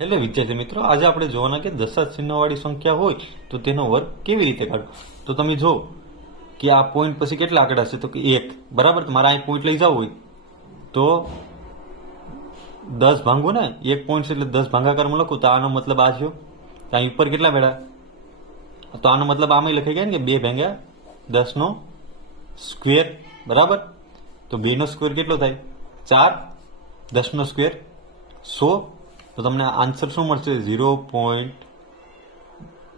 Hello વિદ્યાર્થી મિત્રો, આજે આપણે જોવાના કે દશાંશ ચિહ્નવાળી સંખ્યા હોય તો તેનો વર્ગ કેવી રીતે કાઢવો? તો તમે જો કે આ પોઈન્ટ પછી કેટલા આંકડા છે? તો કે એક. બરાબર? મારે અહીં પોઈન્ટ લઈ જવું હોય. તો દસ ભાંગો ને? એક પોઈન્ટ છે એટલે દસ ભાંગાકારમાં લખું. તો આનો મતલબ આ થયો. તો અહીં ઉપર કેટલા બેડા તો આનો મતલબ આમાં લખાઈ ગયા ને કે બે ભાંગ્યા દસનો સ્ક્વેર બરાબર? તો બેનો સ્ક્વેર કેટલો થાય? ચાર. દસનો સ્ક્વેર સો. તો તમને આન્સર શું મળશે? Zero point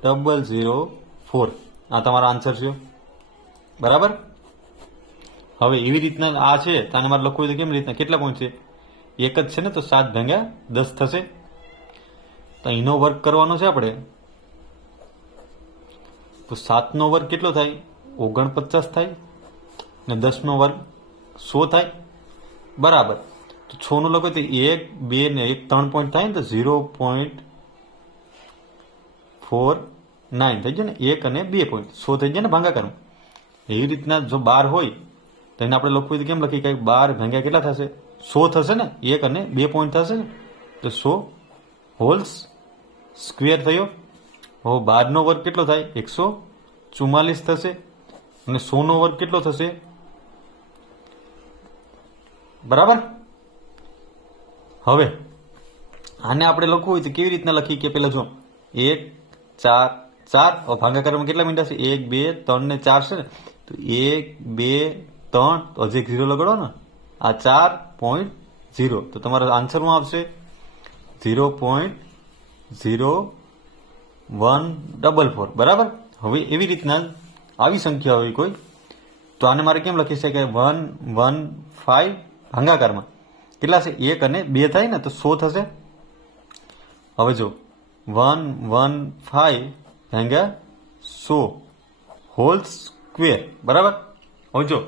double zero four આ તમારો આન્સર છે. બરાબર? હવે એવી રીતના આ છે, તો મારે લખવું તો કેમ રીતના? કેટલા પોઈન્ટ છે? એક જ છે ને, તો સાત ભાગ્યા દસ થશે. તો અહીંનો વર્ક કરવાનો છે આપણે. તો સાતનો વર્ગ કેટલો થાય? ઓગણપચાસ થાય. ને દસનો વર્ગ સો થાય. બરાબર. તો છ નું લખો તો એક, બે ને એક, ત્રણ પોઈન્ટ થાય ને તો ઝીરો પોઈન્ટ ફોર નાઇન થઈ જાય ને, એક અને બે પોઈન્ટ સો થઈ જાય ને ભાંગાકારમાં એવી રીતના જો બાર હોય, તો એને આપણે લખવું તો કેમ લખીએ કે બાર ભાંગ્યા કેટલા થશે? સો થશે ને? એક અને બે પોઈન્ટ થશે ને? તો સો હોલ્સ સ્ક્વેર થયો. હવે બારનો વર્ગ કેટલો થાય? એકસો ચુમ્માલીસ થશે. અને સોનો વર્ગ કેટલો થશે? બરાબર? હવે, આને આપણે લખવું હોય તો કેવી રીતના લખી કે પેલા જો એક, ચાર ચાર ભાંગાકારમાં કેટલા મિનિટ છે? એક, બે, ત્રણ ને ચાર છે ને? તો એક, બે, ત્રણ, તો હજી ઝીરો લગાડો ને આ ચાર પોઈન્ટ ઝીરો તો તમારા આન્સરમાં આવશે? Zero point zero one double four બરાબર? હવે એવી રીતના આવી સંખ્યા હોય કોઈ. તો આને મારે કેમ લખી શકાય? વન વન ફાઈવ ભાંગાકારમાં. કેટલા છે? એક અને બે થાય ને તો સો થશે? હવે જો વન વન ફાઈવ ભાંગ્યા સો. હોલ સ્ક્વેર બરાબર? હવે જો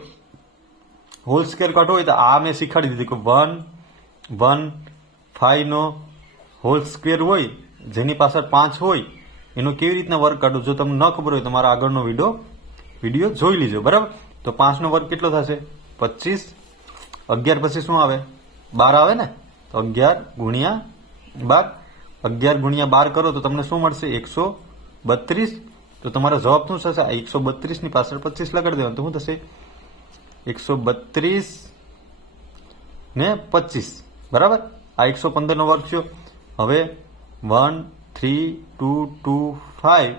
હોલ સ્ક્વેર કાઢવો હોય તો આ મેં શીખવાડી દીધી કે વન વન ફાઈવનો હોલ સ્ક્વેર હોય, જેની પાછળ પાંચ હોય, એનો કેવી રીતના વર્ક કાઢો? જો તમને ન ખબર હોય તો મારા આગળનો વીડિયો વીડિયો જોઈ લીજો, બરાબર? તો પાંચનો વર્ગ કેટલો થશે? પચીસ. અગિયાર પછી શું આવે? બાર આવે ને, તો અગિયાર ગુણ્યા બાર. અગિયાર ગુણ્યા બાર કરો તો તમને શું મળશે? એકસો બત્રીસ. તો તમારો જવાબ શું થશે? એકસો બત્રીસની પાછળ પચીસ લગાડી દેવાનું. તો શું થશે? એકસો બત્રીસ ને પચીસ. બરાબર? આ એકસો પંદરનો વર્ગ થયો. હવે one three two two five,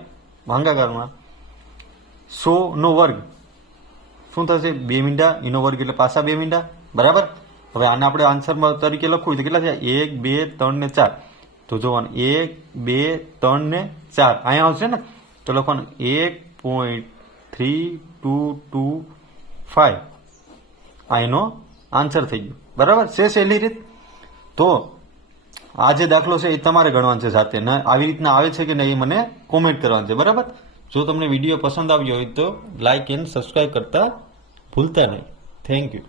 ભાંગાકારમાં સો નો વર્ગ. શું થશે? બે મીંડા, એનો વર્ગ એટલે પાછા બે મીંડા. બરાબર? હવે આને આપણે આન્સરમાં તરીકે લખવું તો કેટલા થયા? એક, બે, ત્રણ ને ચાર. તો જોવાનું, એક, બે, ત્રણ ને ચાર. અહીંયા આવશે ને? તો લખવાનું, એક point three two two five એનો આન્સર થઈ ગયો. બરાબર? છે સહેલી રીત? તો આ જે દાખલો છે એ તમારે ગણવાનો છે સાથે. ને આવી રીતના આવે છે કે નહીં એ મને કોમેન્ટ કરવાનું છે. બરાબર? જો તમને વીડિયો પસંદ આવ્યો હોય તો લાઇક એન્ડ સબસ્ક્રાઈબ કરતા ભૂલતા નહીં. Thank you